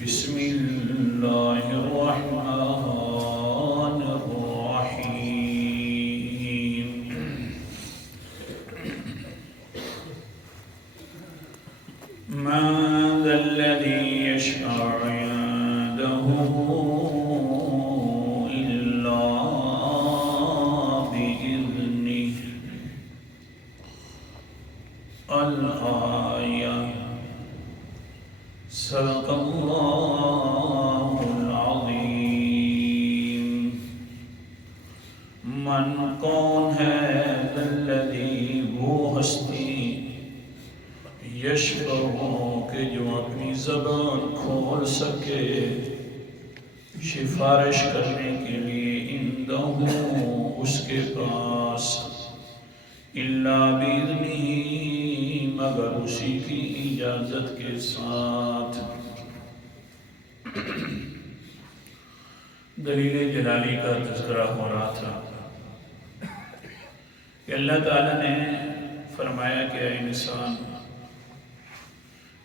بسم اللہ الرحمن الرحیم من ذا الذی یشفع عنده إلا بإذنه الآیہ صدق اللہ العظیم۔ من کون ہے الذی وہ ہستی یشفع کہ جو اپنی زبان کھول سکے سفارش کرنے کے لیے عنده اس کے پاس الا باذنہ مگر اسی کی اجازت کے ساتھ۔ دلیل جلالی کا تذکرہ ہو رہا تھا کہ اللہ تعالیٰ نے فرمایا کہ اے انسان،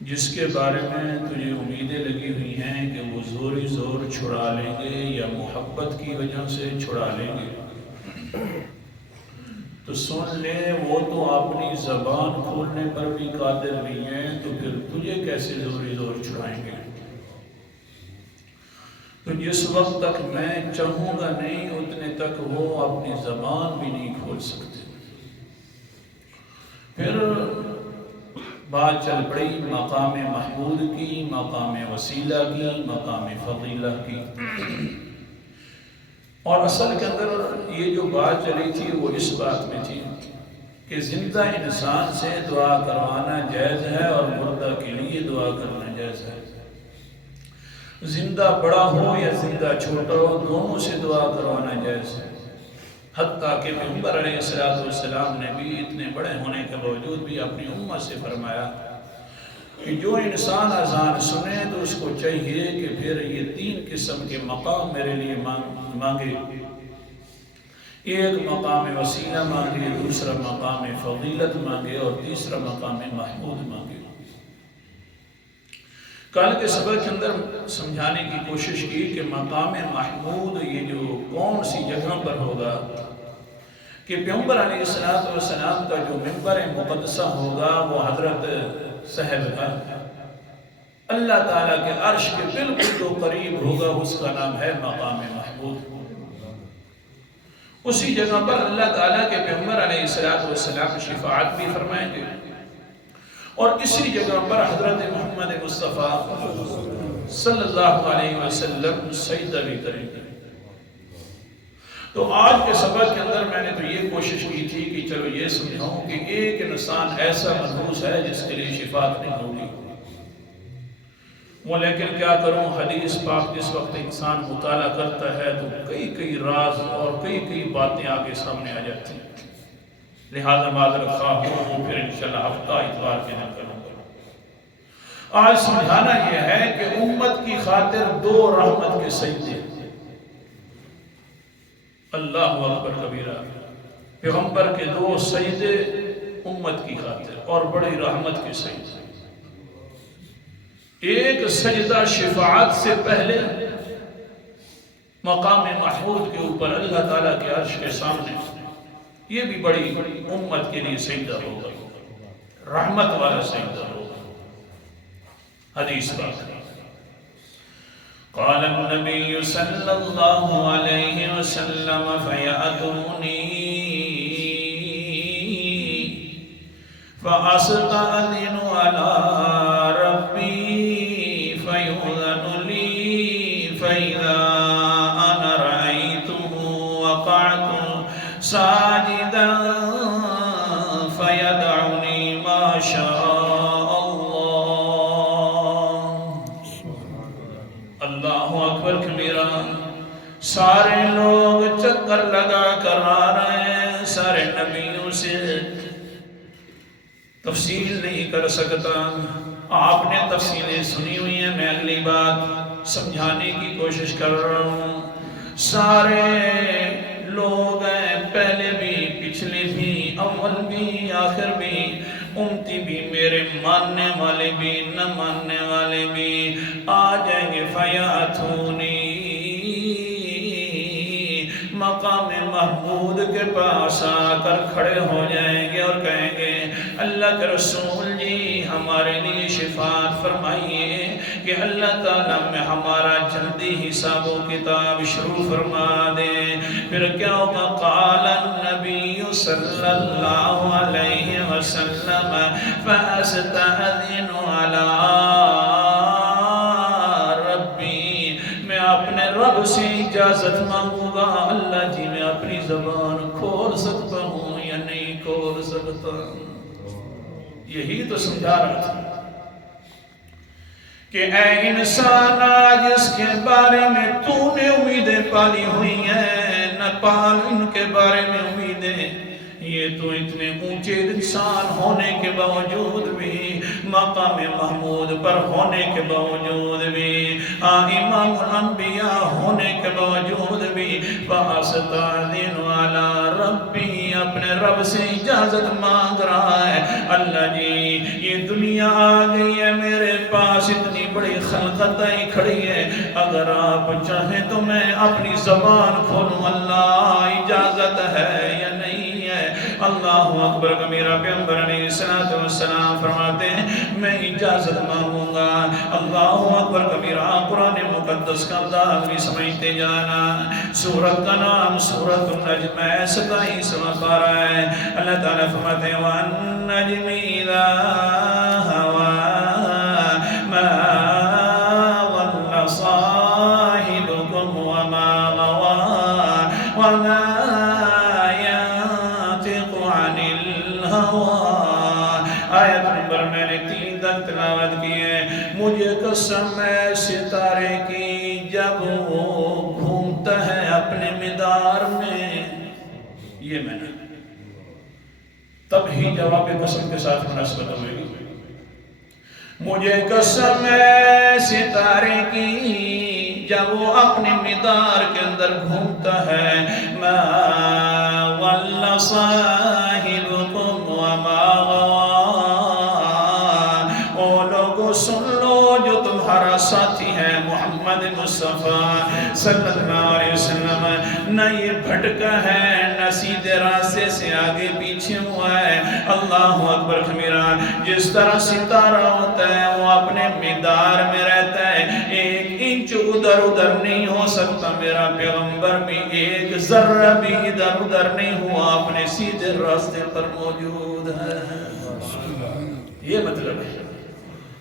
جس کے بارے میں تجھے امیدیں لگی ہوئی ہیں کہ وہ زوری زور چھڑا لیں گے یا محبت کی وجہ سے چھڑا لیں گے، تو سن لے وہ تو اپنی زبان کھولنے پر بھی قادر نہیں ہیں، تو پھر تجھے کیسے زوری زور چھڑائیں گے؟ تو جس وقت تک میں چاہوں گا نہیں اتنے تک وہ اپنی زبان بھی نہیں کھول سکتے۔ پھر بات چل پڑی مقام محمود کی، مقام وسیلہ کی، مقام فضیلہ کی، اور اصل کے اندر یہ جو بات چلی تھی وہ اس بات میں تھی کہ زندہ انسان سے دعا کروانا جائز ہے اور مردہ کے لیے دعا کرنا جائز ہے۔ زندہ بڑا ہو یا زندہ چھوٹا ہو دونوں سے دعا کروانا جائز ہے۔ حتیٰ کہ پیغمبر علیہ السلام نے بھی اتنے بڑے ہونے کے باوجود بھی اپنی امت سے فرمایا کہ جو انسان اذان سنے تو اس کو چاہیے کہ پھر یہ 3 قسم کے مقام میرے لیے مانگے۔ ایک مقام وسیلہ مانگے، دوسرا مقام فضیلت مانگے، اور تیسرا مقام محمود مانگے۔ کل کے سبق کے اندر سمجھانے کی کوشش کی کہ مقام محمود یہ جو کون سی جگہ پر ہوگا، کہ پیغمبر علیہ السلام کا جو منبر مقدسہ ہوگا وہ حضرت صاحب کا اللہ تعالیٰ کے عرش کے بالکل جو قریب ہوگا، اس کا نام ہے مقام محمود۔ اسی جگہ پر اللہ تعالیٰ کے پیغمبر علیہ السلام شفاعت بھی فرمائیں گے، اور اسی جگہ پر حضرت محمد مصطفیٰ صلی اللہ علیہ وسلم سجدہ بھی کریں گے۔ تو آج کے سبق کے اندر میں نے تو یہ کوشش کی تھی کہ چلو یہ سمجھاؤں کہ ایک انسان ایسا منحوس ہے جس کے لیے شفاعت نہیں ہوگی، وہ لیکن کیا کروں، حدیث پاک جس وقت انسان مطالعہ کرتا ہے تو کئی راز اور کئی باتیں آگے سامنے آ جاتی ہیں، لہذا معذرت خواہ ہوں، پھر انشاءاللہ ہفتہ اتوار کے دن کروں گا۔ آج سمجھانا یہ ہے کہ امت کی خاطر 2 رحمت کے سجدے، اللہ اکبر کبیرہ، پیغمبر کے 2 سجدے امت کی خاطر اور بڑی رحمت کے سجدے۔ ایک سجدہ شفاعت سے پہلے مقام محمود کے اوپر اللہ تعالیٰ کے عرش کے سامنے، یہ بھی بڑی امت کے لیے سجدہ ہوگا، رحمت والا سجدہ ہوگا۔ حدیث بات ہے، قال النبی صلی اللہ علیہ وسلم فیأتونی فأستأذن علی ربی فیؤذن لی فإذا أنا رأيته وقعت ساجدا فيدعني ما شاء اللہ۔ اللہ اکبر کبیرہ۔ سارے لوگ چکر لگا کر آ رہے ہیں، سارے نبیوں سے تفصیل نہیں کر سکتا، آپ نے تفصیلیں سنی ہوئی ہیں، میں اگلی بات سمجھانے کی کوشش کر رہا ہوں۔ سارے لوگ ہیں، پہلے بھی پچھلے بھی اول بھی آخر بھی، امتی بھی، میرے ماننے والے بھی، نہ ماننے والے بھی آ جائیں گے فیاتونی، مقام محمود کے پاس آ کر کھڑے ہو جائیں گے اور کہیں گے اللہ کے رسول جی ہمارے لیے شفاعت فرمائیے کہ اللہ تعالیٰ میں ہمارا جلدی حساب و کتاب شروع فرما دے۔ پھر کیا ہوگا؟ قال النبی صلی اللہ علیہ وسلم فاستأذن علی ربی، میں اپنے رب سے اجازت مانگوں گا، اللہ جی میں اپنی زبان کھول سکتا ہوں یا نہیں کھول سکتا؟ یہی تو سمجھا رہا تھا کہ اے انسان آج اس کے بارے میں تو نے امیدیں پالی ہوئی ہیں، نہ پال ان کے بارے میں امیدیں۔ یہ تو اتنے اونچے انسان ہونے کے باوجود بھی، مقام محمود پر ہونے کے باوجود بھی، امام الانبیاء ہونے کے باوجود بھی فاستأذن علی ربی، اپنے رب سے اجازت مانگ رہا ہے۔ اللہ جی یہ دنیا آ گئی ہے میرے پاس، اتنی بڑی خلقت آئی کھڑی ہے، اگر آپ چاہیں تو میں اپنی زبان کھولوں، اللہ اجازت ہے یا نہیں ہے؟ اللہ اکبر کا میرا پیغمبر علیہ السلام فرماتے ہیں میں اجازت مانگوں گا۔ اللہ اکبر کا میرا قرآن مقدس کا انداز بھی سمجھتے جانا۔ سورت کا نام سورت النجم ہے، 27واں پارہ ہے۔ اللہ تعالیٰ فرماتے ہیں وَالنَّجْمِ إِذَا هَوَىٰ مَا ضَلَّ صَاحِبُكُمْ وَمَا غَوَىٰ وَمَا آیت نمبر میں نے 3 تک تلاوت کی ہے۔ مجھے قسم ہے ستارے کی جب وہ گھومتا ہے اپنے مدار میں، یہ میں نے تب ہی جواب قسم کے ساتھ مناسبت ہوئے گی۔ مجھے قسم ہے ستارے کی جب وہ اپنے مدار کے اندر گھومتا ہے، ما ضل صاحبكم وما غوى، او لوگوں سن لو جو تمہارا ساتھی ہے محمد مصطفیٰ صلی اللہ علیہ وسلم، نہ یہ بھٹکا ہے نہ سیدھے راستے سے آگے پیچھے ہوا ہے۔ اللہ اکبر کبیرہ، جس طرح ستارہ ہوتا ہے وہ اپنے مدار میں رہتا ہے، 1 انچ ادھر ادھر نہیں ہو سکتا، میرا پیغمبر بھی 1 ذرہ بھی ادھر ادھر نہیں ہوا، اپنے سیدھے راستے پر موجود ہے۔ یہ مطلب ہے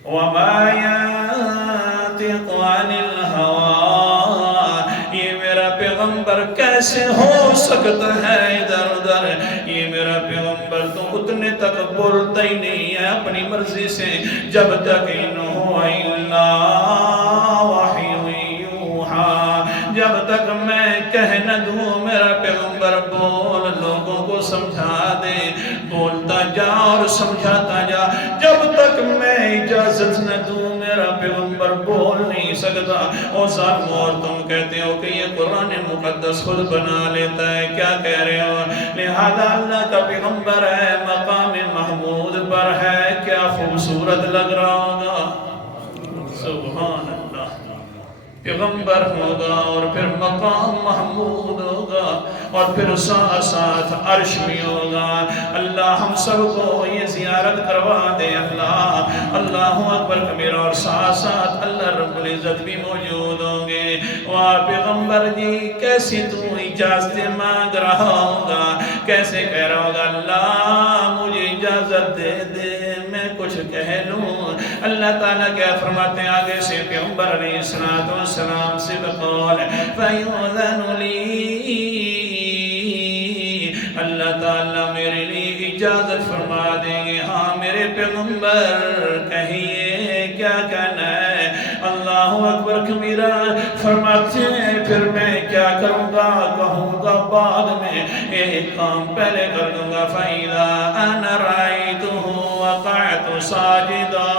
وَمَا يَنطِقُ عَنِ الْهَوَىٰ، یہ میرا پیغمبر کیسے ہو سکتا ہے ادھر ادھر؟ یہ میرا پیغمبر تو اتنے تک بولتا ہی نہیں ہے اپنی مرضی سے، جب تک اِنْ هُوَ إِلَّا وَحْيٌ يُوحَىٰ، جب تک میں کہہ نہ دوں میرا پیغمبر بول، لوگوں کو سمجھا دے، بولتا جا اور سمجھاتا جا، جب تک میں اجازت نہ دوں میرا پیغمبر بول نہیں سکتا۔ اور ظالموں، اور تم کہتے ہو کہ یہ قرآن مقدس خود بنا لیتا ہے، کیا کہہ رہے ہو؟ لہذا اللہ کا پیغمبر ہے، مقام محمود پر ہے، کیا خوبصورت لگ رہا ہوگا؟ سبحان اللہ، پیغمبر ہوگا اور پھر مقام محمود ہوگا اور پھر ساتھ ساتھ عرش بھی ہوگا۔ اللہ ہم سب کو یہ زیارت کروا دے۔ اللہ اکبر کبیرہ، اور ساتھ ساتھ اللہ رب العزت بھی موجود ہوں گے۔ واہ پیغمبر جی، کیسی تو اجازت مانگ رہا ہوگا، کیسے کہہ رہا ہوگا اللہ مجھے اجازت دے دے میں کچھ کہہ لوں۔ اللہ تعالیٰ کیا فرماتے ہیں آگے سے پیغمبر علیہ السلام سے بقول فَيُؤْذَنُ لِي، اللہ تعالیٰ میرے لیے اجازت فرما دیں گے۔ ہاں میرے پیغمبر کہیے کیا کہنا ہے؟ اللہ اکبر کبیرہ، فرماتے ہیں پھر میں کیا کروں گا؟ کہوں گا بعد میں، ایک کام پہلے کر دوں گا۔ فَإِذَا أَنَا رَأَيْتُهُ وَقَعْتُ سَاجِدًا،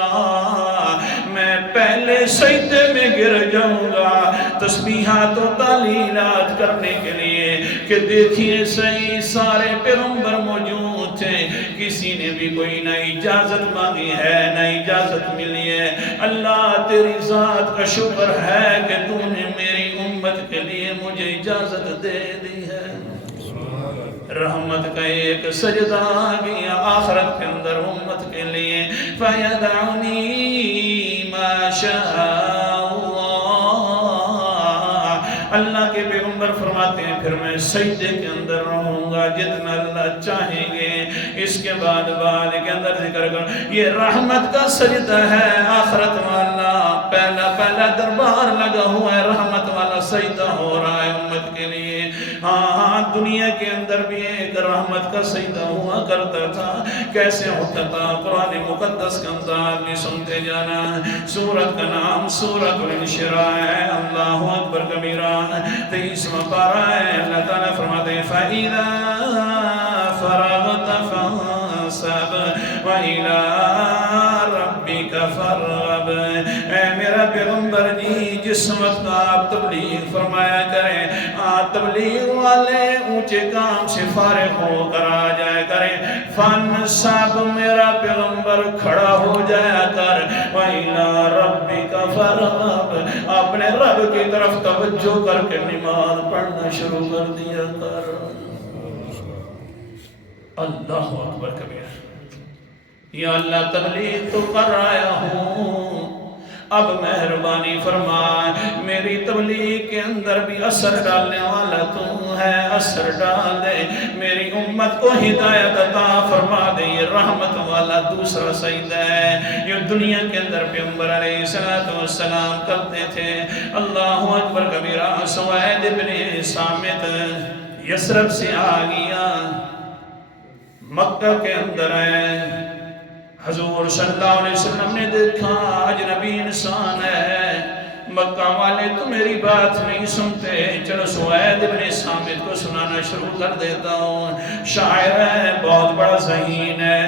میں پہلے سجدے میں گر جاؤں گا تسبیحات و تعلیلات کرنے کے لیے۔ کہ دیکھیے صحیح سارے پیغمبر موجود تھے، کسی نے بھی کوئی نہ اجازت مانگی ہے نہ اجازت ملی ہے۔ اللہ تیری ذات کا شکر ہے کہ تو نے میری امت کے لیے مجھے اجازت دے دی ہے۔ رحمت کا ایک سجدہ گیا آخرت کے اندر امت کے لیے، فَيَدْعُنِي مَا شَاءَ اللہ کے پیغمبر فرماتے ہیں پھر میں سجدے کے اندر رہوں گا جتنا اللہ چاہیں گے۔ اس کے بعد کے اندر ذکر کر یہ رحمت کا سجدہ ہے آخرت والا، پہلا دربار لگا ہوا ہے، رحمت والا سجدہ ہو رہا ہے امت کے لیے۔ ہاں دنیا کے اندر بھی ایک رحمت کا سجدہ ہوا کرتا تھا، کیسے ہوتا تھا؟ قرآن مقدس کا انداز میں سنتے جانا۔ سورت کا نام سورت الانشراح ہے، اللہ اکبر کبیرہ، 23واں پارہ ہے۔ اللہ تعالیٰ فرماتے ہیں فَإِذَا فَرَغْتَ فَانصَبْ وَإِلَىٰ رَبِّكَ فَارْغَب۔ اے میرا پیغمبر جی، جس وقت آپ تبلیغ فرمایا کریں، تبلیغ والے اونچے کام سے فارغ ہو کر آ جائے کریں، فَانصَبْ میرا پیغمبر کھڑا ہو جایا کر، وَإِلَىٰ رَبِّكَ فَارْغَب اپنے رب کی طرف توجہ کر کے نماز پڑھنا شروع کر دیا کر۔ اللہ اکبر کبیر۔ یا اللہ تبلیغ تو کر آیا ہوں، اب مہربانی فرما میری تبلیغ کے اندر بھی اثر ڈالنے والا تو ہے، اثر ڈال دے، میری امت کو ہدایت عطا فرما دے۔ یہ رحمت والا دوسرا سجدہ ہے یہ دنیا کے اندر پیغمبر علیہ السلام کرتے تھے۔ اللہ اکبر کبیرہ۔ سوید بن صامت یثرب سے آ گیا، مکہ کے اندر ہے، حضور صلی اللہ علیہ وسلم نے دیکھا اجنبی انسان ہے، مکہ والے تو میری بات نہیں سنتے، چلو سوید بن صامت کو سنانا شروع کر دیتا ہوں۔ شاعر ہے، بہت بڑا ذہین ہے،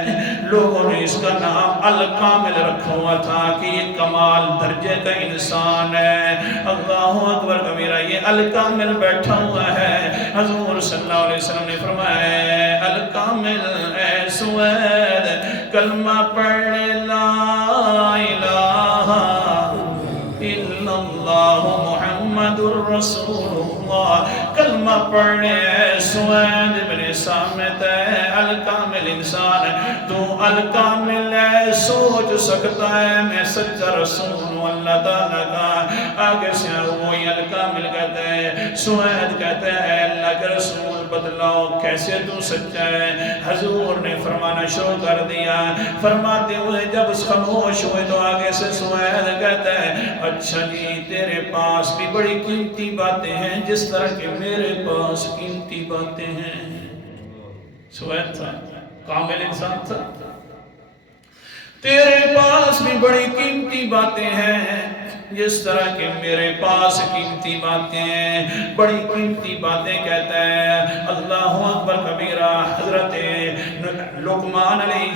لوگوں نے اس کا نام الکامل رکھا ہوا تھا کہ یہ کمال درجے کا انسان ہے۔ اللہ اکبر کبیرہ۔ یہ الکامل بیٹھا ہوا ہے، حضور صلی اللہ علیہ وسلم نے فرمایا الکامل اے سوید کلمہ پڑھ لا الہ الا اللہ محمد الرسول اللہ، کلمہ پڑھنے اے سوید بن صامت ہے الکامل انسان ہے، تو الکامل ہے، سوچ سکتا ہے میں سچا رسول ہوں اللہ تعالیٰ کا۔ آگے سے وہی الکامل کہتا ہے، سوید کہتا ہے اللہ کے رسول بدلاؤ کیسے تو سچا ہے؟ حضور نے فرمانا شروع کر دیا، فرماتے ہوئے جب خاموش ہوئے تو آگے سے سوید کہتا ہے اچھا جی تیرے پاس بھی بڑی قیمتی باتیں ہیں جس طرح کہ میرے پاس قیمتی باتیں ہیں۔ سوید تھا، کامل انسان تھا، تیرے پاس بھی بڑی قیمتی باتیں ہیں جس طرح کہ میرے پاس قیمتی باتیں ہیں، بڑی قیمتی باتیں کہتا ہے۔ اللہ اکبر کبیرہ۔ حضرت لقمان علیہ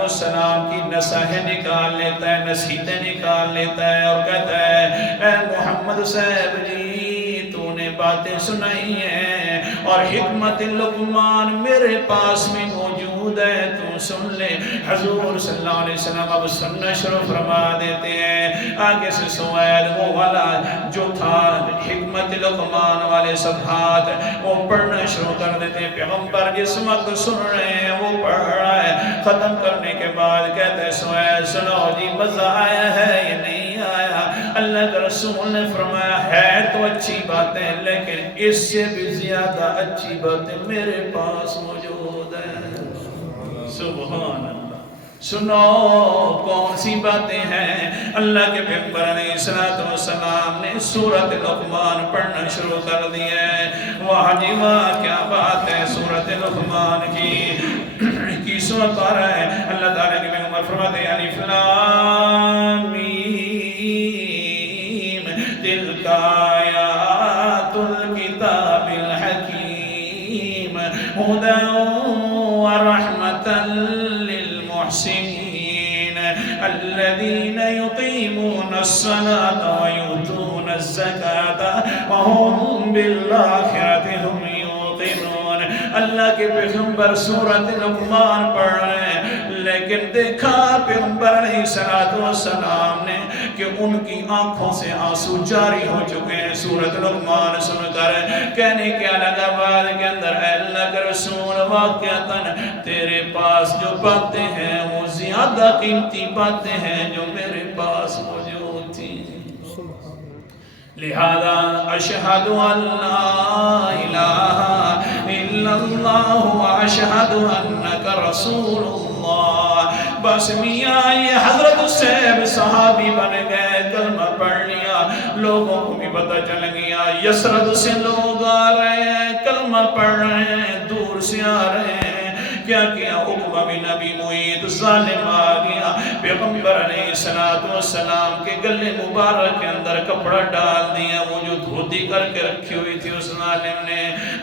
السلام کی نصیحتیں نکال لیتا ہے، نصیحتیں نکال لیتا ہے اور کہتا ہے اے محمد صاحب جی تو نے باتیں سنائی ہیں اور حکمت لقمان میرے پاس میں موجود ہے، تو سن لے۔ حضور صلی اللہ علیہ وسلم اب سننا شروع فرما دیتے ہیں۔ آگے سے سوید وہ والا جو تھا حکمت لقمان والے صفحات وہ پڑھنا شروع کر دیتے ہیں۔ پیغمبر جس وقت سن رہے ہیں وہ پڑھ رہا ہے، ختم کرنے کے بعد کہتے ہیں سوید سنو جی مزہ آیا ہے یا نہیں آیا؟ اللہ کے رسول نے فرمایا ہے تو اچھی باتیں لیکن اس سے بھی زیادہ اچھی باتیں میرے پاس موجود ہیں۔ سبحان اللہ۔ سنو کون سی باتیں ہیں؟ اللہ کے پیغمبر علیہ السلام نے سورۃ لقمان پڑھنا شروع کر دی ہے۔ واہ جی واہ کیا بات ہے سورۃ لقمان کی سورت پارہ ہے۔ اللہ تعالیٰ کے پیغمبر فرماتے ہیں الف لام میم تلک آیات الکتاب الحکیم ہدی ورحمۃ للمحسنین الذین یقیمون الصلاة ویؤتون الزکاة وهم بالآخرة هم یوقنون۔ یوقنون. اللہ کے پیغمبر سورۃ لقمان پڑھ رہے ہیں، لیکن دیکھا پیغمبر علیہ السلام نے کہ ان کی آنکھوں سے آنسو جاری ہو چکے ہیں. سورۃ لقمان سن کر کہنے کیا لگا بعد کے اندر، اے اللہ کے رسول واقعتاً تیرے پاس جو باتیں ہیں وہ زیادہ قیمتی باتیں ہیں جو میرے پاس موجود تھیں. لہذا اشہد ان لا الہ الا اللہ واشہد انک رسول اللہ. بس میاں یہ حضرت صاحب صحابی بن گئے، کلمہ پڑھ لیا، لوگوں کو بھی پتہ چل گیا یسرد سے لوگ آ رہے ہیں، کلمہ پڑھ رہے ہیں، دور سے آ رہے ہیں. کیا کیا عقبہ بن ابی معیط ظالم آ گیا، پیغمبر علیہ السلام کے گلے مبارک کے اندر کپڑا ڈال دیا، وہ جو دھوتی کر کے رکھی ہوئی تھی اس ظالم نے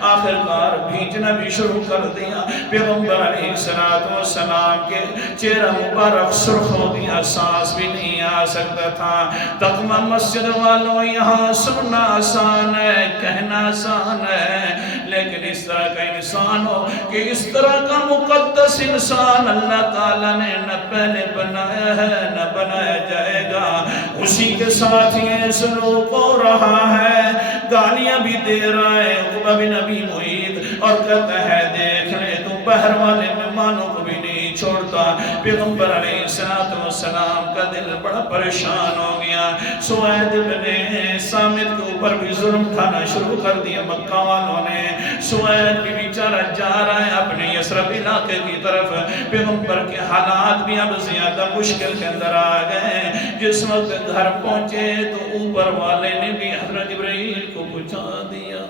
آخر کار بھیجنا بھی شروع کر دیا. پیغمبر علیہ السلام کے چہرہ مبارک سرخ ہو گیا، سانس بھی نہیں آ سکتا تھا. تقمہ مسجد والوں یہاں سننا آسان ہے، کہنا آسان ہے، لیکن اس طرح کا انسان ہو کہ اس طرح کا مقدس انسان اللہ تعالیٰ نے نہ پہلے بنایا ہے نہ بنایا جائے گا. اسی کے ساتھ یہ سلوک ہو رہا ہے، گالیاں بھی دے رہا ہے عقبہ بن ابی معیط، اور کہتا ہے دیکھ لے تو بحر والے مہمانوں کو بھی نہیں چھوڑتا. پیغمبر علیہ السلام کا دل بڑا پریشان ہو گیا. سوید بن سامت کے اوپر بھی ظلم کھانا شروع کر دیا مکہ والوں نے. سوید بھی بیچارہ جا رہا ہے اپنے یسرب علاقے کی طرف. پیغمبر کے حالات بھی اب زیادہ مشکل کے اندر آ گئے. جس وقت گھر پہنچے تو اوپر والے نے بھی حضرت جبرائیل کو بجھا دیا.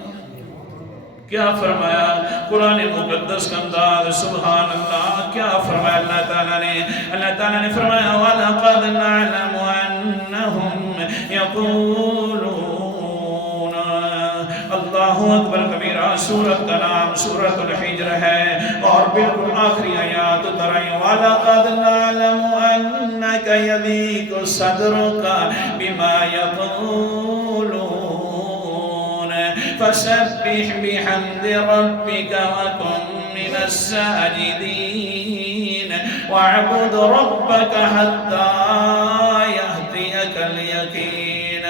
کیا فرمایا قرآن مقدس کا انداز، سبحان اللہ، کیا فرمایا اللہ تعالیٰ نے؟ اللہ تعالیٰ نے فرمایا وَلَقَدْ نَعْلَمُ أَنَّهُمْ يَقُولُونَ. اللہ اکبر کبیرہ. سورت کا نام سورت الحجر ہے اور بالکل آخری آیات ترائیں وَلَقَدْ نَعْلَمُ أَنَّكَ يَضِيقُ صَدْرُكَ بِمَا يَقُولُونَ فسبح بحمد ربك وكن من الساجدين واعبد ربك حتى يأتيك اليقين.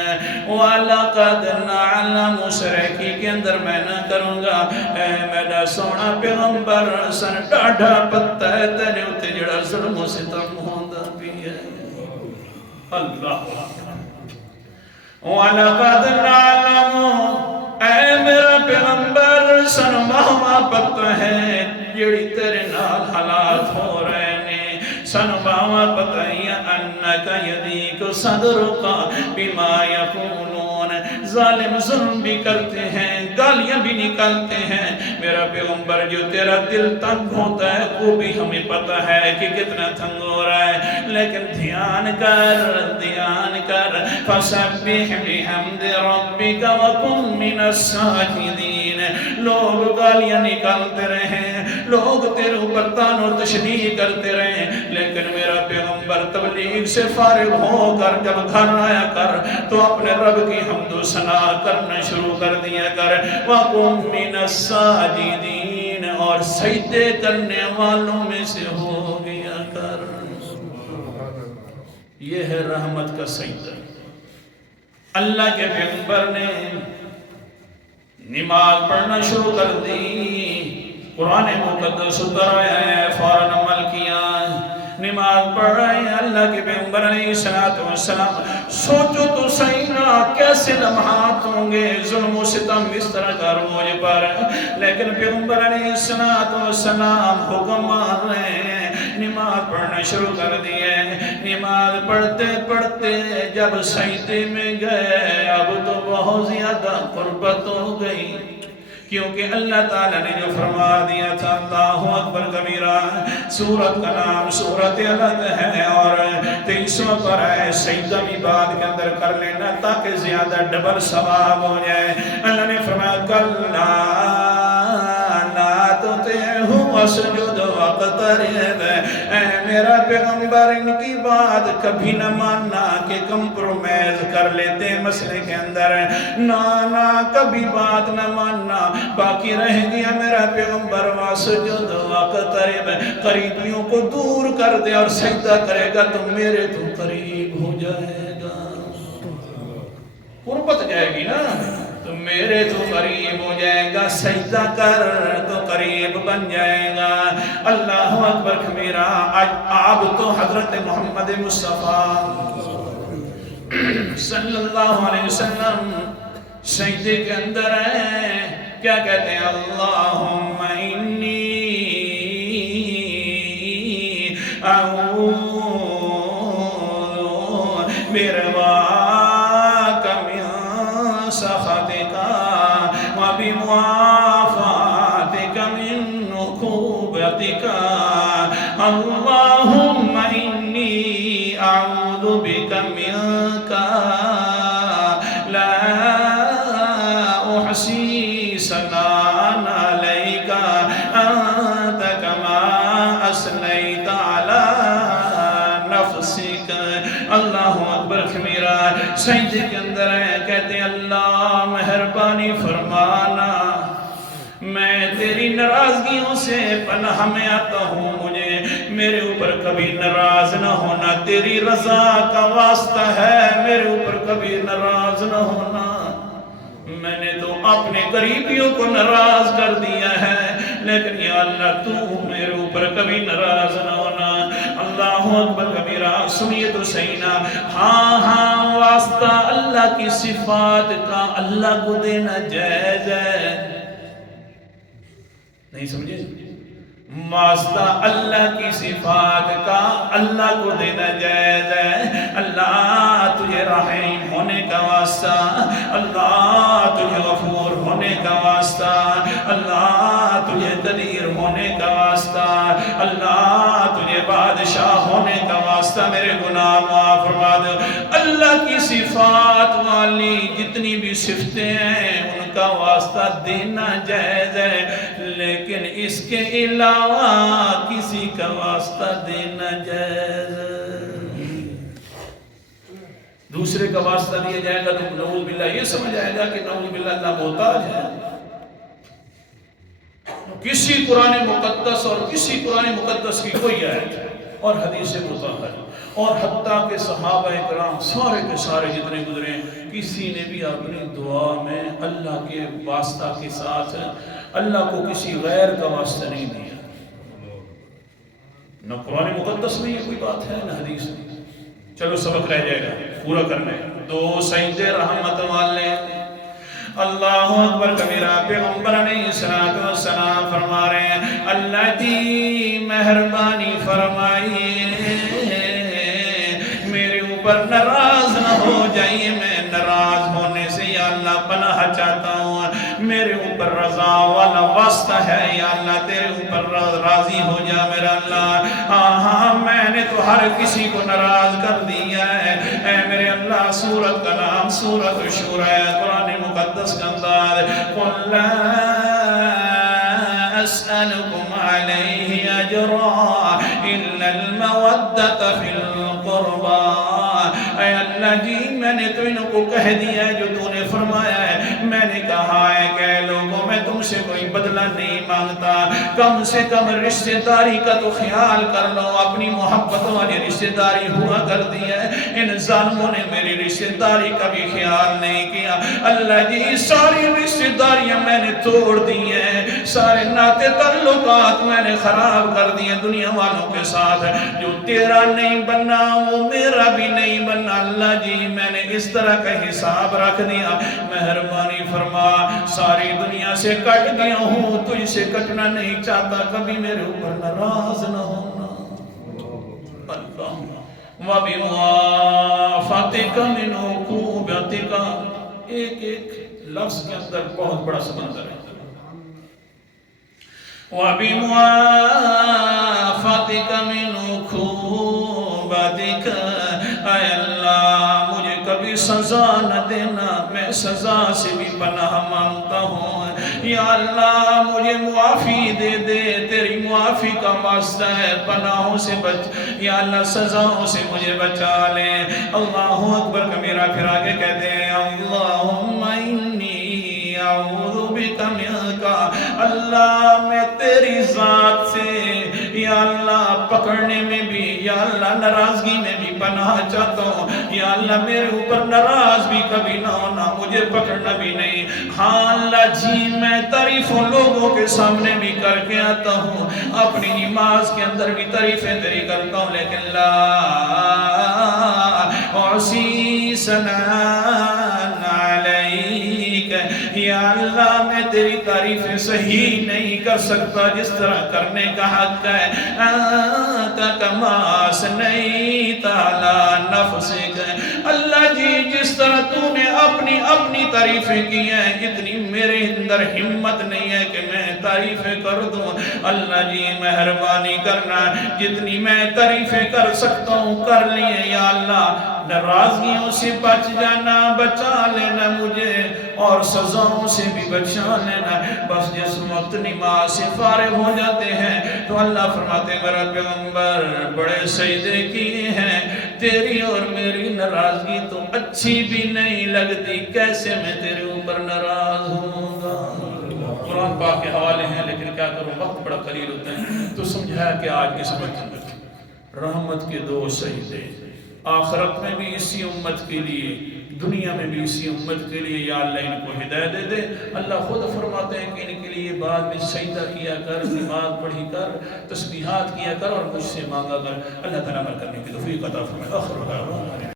وَلَقَدْ نَعْلَمُ سرکی کے اندر میں نہ کروں گا اے میرا سونا پیغمبر سن ڈاڑھا پتہ ہے تیرے اتے جڑا ظلم و ستم ہوندہ بھی ہے. اللہ وَلَقَدْ نَعْلَمُ اے میرا پیغمبر سن مہما پتہ ہے جڑی تیرے نال حالات ہو رہے نے. سن مہما پتہ ہے انکا یضیق صدرک بما یقولون. ظالم ظلم بھی کرتے ہیں، گالیاں بھی نکالتے ہیں. میرا پیغمبر جو تیرا دل تنگ ہوتا ہے وہ بھی ہمیں پتہ ہے کہ کتنا تنگ ہو رہا ہے، لیکن دھیان کر فسبح بحمد ربک وکن من الساجدین. لوگ گالیاں نکالتے رہے، لوگ تیرے اوپر تان و تشدید کرتے رہے، لیکن میرا پیغمبر تبلیغ سے فارغ ہو کر جب گھر آیا کر تو اپنے رب کی حمد و ثنا کرنا شروع کر دیا کر. وَقُمْ مِنَ السَّاجِدِينَ اور سجدے کرنے والوں میں سے ہو گیا کر. یہ ہے رحمت کا سجدہ. اللہ کے پیغمبر نے نماز پڑھنا شروع کر دی. قرآن مقدس اتر آیا ہے، فوراً عمل کیا، نماز پڑھ رہے ہیں. اللہ کے پیغمبر علیہ السلام سوچو تو صحیح نہ کیسے لمحات ہوں گے ظلم و ستم اس طرح کا روز پر، لیکن پیغمبر علیہ السلام حکم مان رہے ہیں. نماز پڑھنا شروع کر دیے. نماز پڑھتے پڑھتے جب سجدے میں گئے اب تو بہت زیادہ قربت ہو گئی، کیونکہ اللہ تعالیٰ نے جو فرما دیا تھا. اللہ اکبر کبیرہ. سورت کا نام سورت الگ ہے اور 300 پر ہے. سجدہ بھی بعد کے اندر کر لینا تاکہ زیادہ ڈبل ثواب ہو جائے. اللہ نے فرمایا کَلَّا لَا تُطِعْهُ وَاسْجُدْ وَاقْتَرِب. اے میرا پیغمبر ان کی بات کبھی نہ ماننا کہ کمپرومائز کر لیتے مسئلے کے اندر، نہ کبھی بات نہ ماننا، باقی رہ گیا میرا پیغمبر واسجد واقترب، قریبیوں کو دور کر دے اور سجدہ کرے گا تو میرے تو قریب ہو جائے گا، قربت جائے گی نا، تو میرے تو قریب ہو جائے گا، سجدہ کر تو قریب بن جائے گا۔ اللہ اکبر کبیرہ۔ آپ تو حضرت محمد مصطفیٰ صلی اللہ علیہ وسلم سجدے کے اندر ہیں، کیا کہتے ہیں؟ اللہم انی اعوذ برضاک من سخطک وبمعافاتک من عقوبتک، اللہم انی اعوذ بک منک لا احصی ثناء علیک انت کما اثنیت علی نفسک۔ اللہ اکبر کبیرہ۔ سجدے کے اندر ہیں، کہتے ہیں اللہ مہربانی فرمانا، میں تیری ناراضگیوں سے پناہ میں آتا ہوں، مجھے میرے اوپر کبھی ناراض نہ ہونا، تیری رضا کا واسطہ ہے، میرے اوپر کبھی ناراض نہ ہونا، میں نے تو اپنے قریبیوں کو ناراض کر دیا ہے، لیکن یا اللہ تو میرے اوپر کبھی ناراض نہ ہونا۔ اللہ اکبر کبیرہ۔ سنیے تو صحیح نا، ہاں واسطہ اللہ کی صفات کا اللہ کو دینا جائز ہے، نہیں سمجھے؟ واسطہ اللہ کی صفات کا اللہ کو دینا جائز ہے۔ اللہ تجھے رحیم ہونے کا واسطہ، اللہ تجھے غفور ہونے کا واسطہ، اللہ تجھے قدیر ہونے کا واسطہ، اللہ تجھے بادشاہ ہونے کا واسطہ میرے گناہ معاف فرما دے۔ اللہ کی صفات والی جتنی بھی صفتیں ہیں ان کا واسطہ دینا جائز ہے، لیکن اس کے علاوہ کسی کا واسطہ دینا جائز ہے۔ دوسرے کا واسطہ دیا جائے گا تو نعوذ باللہ یہ سمجھ آئے گا کہ نعوذ باللہ اللہ محتاج ہے۔ کسی قرآن مقدس اور کسی قرآن مقدس کی کوئی آیت اور حدیث مطہر اور حتیٰ کہ صحابہ کرام سارے کے سارے جتنے گزرے کسی نے بھی اپنی دعا میں اللہ کے واسطہ کے ساتھ اللہ کو کسی غیر کا واسطہ نہیں دیا، نہ قرآن مقدس میں یہ کوئی بات ہے نہ حدیث میں۔ چلو سبق رہ جائے گا پورا کرنے، دو سجدے رحمت والے۔ اللہ اکبر کبیرہ۔ پیغمبر علیہ السلام فرما رہے ہیں اللہ کی مہربانی فرمائیے، میرے اوپر ناراض نہ ہو جائیے، میں ناراض ہونے سے یا اللہ پناہ چاہتا ہوں، میرے اوپر رضا والا واسطہ ہے، یا اللہ تیرے اوپر راضی ہو جا میرا اللہ۔ ہاں میں نے تو ہر کسی کو ناراض کر دیا ہے، اے میرے اللہ۔ سورت کا نام سورت شورى ہے، قرآن مقدس کا انداز۔ قُلْ لَا أَسْأَلُكُمْ عَلَيْهِ أَجْرًا إِلَّا الْمَوَدَّةَ فِي الْقُرْبَى۔ اے اللہ جی میں نے تو ان کو کہہ دیا ہے جو تو نے فرمایا ہے، میں نے کہا ہے کہ لوگوں میں تم سے کوئی بدلہ نہیں مانگتا، کم سے کم رشتہ داری کا تو خیال کر لو، اپنی محبت والی رشتہ داری ہوا کرتی ہے، ان ظالموں نے میری رشتہ داری کا بھی خیال نہیں کیا۔ اللہ جی ساری رشتہ داریاں میں نے توڑ دی ہیں، سارے ناطے تعلقات میں نے خراب کر دیے دنیا والوں کے ساتھ، جو تیرا نہیں بننا وہ میرا بھی نہیں بننا۔ اللہ جی میں نے اس طرح کا حساب رکھ دیا، مہربانی فرما، ساری دنیا سے کٹ گیا ہوں، تجھ سے کٹنا نہیں چاہتا، کبھی میرے اوپر ناراض نہ ہونا۔ وَبِمُعَافَاتِكَ مِنْ عُقُوبَتِكَ، ایک ایک لفظ کے اندر بہت بڑا سمندر ہے۔ وَبِمُعَافَاتِكَ مِنْ عُقُوبَتِكَ، اے اللہ مجھے کبھی سزا نہ دینا، میں سزا سے بھی پناہ مانگتا ہوں۔ یا اللہ مجھے معافی دے دے، تیری معافی کا واسطہ ہے، پناہوں سے بچ، یا اللہ سزاؤں سے مجھے بچا لے۔ اللہ اکبر کبیرہ، پھر آگے کہتے ہیں اللہم انی اعوذ بک منک، اللہ میں تیری ذات سے یا اللہ پکڑنے میں بھی، یا اللہ ناراضگی میں بھی پناہ چاہتا ہوں، یا اللہ میرے اوپر ناراض بھی کبھی نہ ہونا، مجھے پکڑنا بھی نہیں۔ ہاں اللہ جی میں تعریفوں لوگوں کے سامنے بھی کر کے آتا ہوں، اپنی نماز کے اندر بھی تعریفیں تیری کرتا ہوں، لیکن لا احصی ثناء علیک، یا اللہ میں تیری تعریفیں صحیح نہیں کر سکتا جس طرح کرنے کا حق ہے۔ انت کما اثنیت علی نفسک، اللہ جی جس طرح تو نے اپنی تعریفیں کی ہیں، اتنی میرے اندر ہمت نہیں ہے کہ میں تعریفیں کر دوں۔ اللہ جی مہربانی کرنا، جتنی میں تعریفیں کر سکتا ہوں کر لیے، یا اللہ ناراضگیوں سے بچ جانا، بچا لینا مجھے، اور سزاؤں سے بھی بچا لینا۔ بس جس وقت نماز سے فارغ ہو جاتے ہیں تو اللہ فرماتے میرا پیغمبر بڑے سجدے کیے ہیں، تیری اور میری ناراضگی تو اچھی بھی نہیں لگتی، کیسے میں تیرے اوپر ناراض ہوں گا۔ قرآن پاک کے حوالے ہیں، لیکن کیا کروں وقت بڑا قلیل ہوتا ہے، تو سمجھایا کہ آج کے سبق کے اندر رحمت کے 2 سجدے، آخرت میں بھی اسی امت کے لیے، دنیا میں بھی اسی امت کے لیے، یا اللہ ان کو ہدایت دے دے۔ اللہ خود فرماتے ہیں کہ ان کے لیے بعد میں سجدہ کیا کر، نماز پڑھی کر، تسبیحات کیا کر، اور مجھ سے مانگا کر۔ اللہ تعالیٰ عمل کرنے کی توفیق عطا فرمائے۔ آخر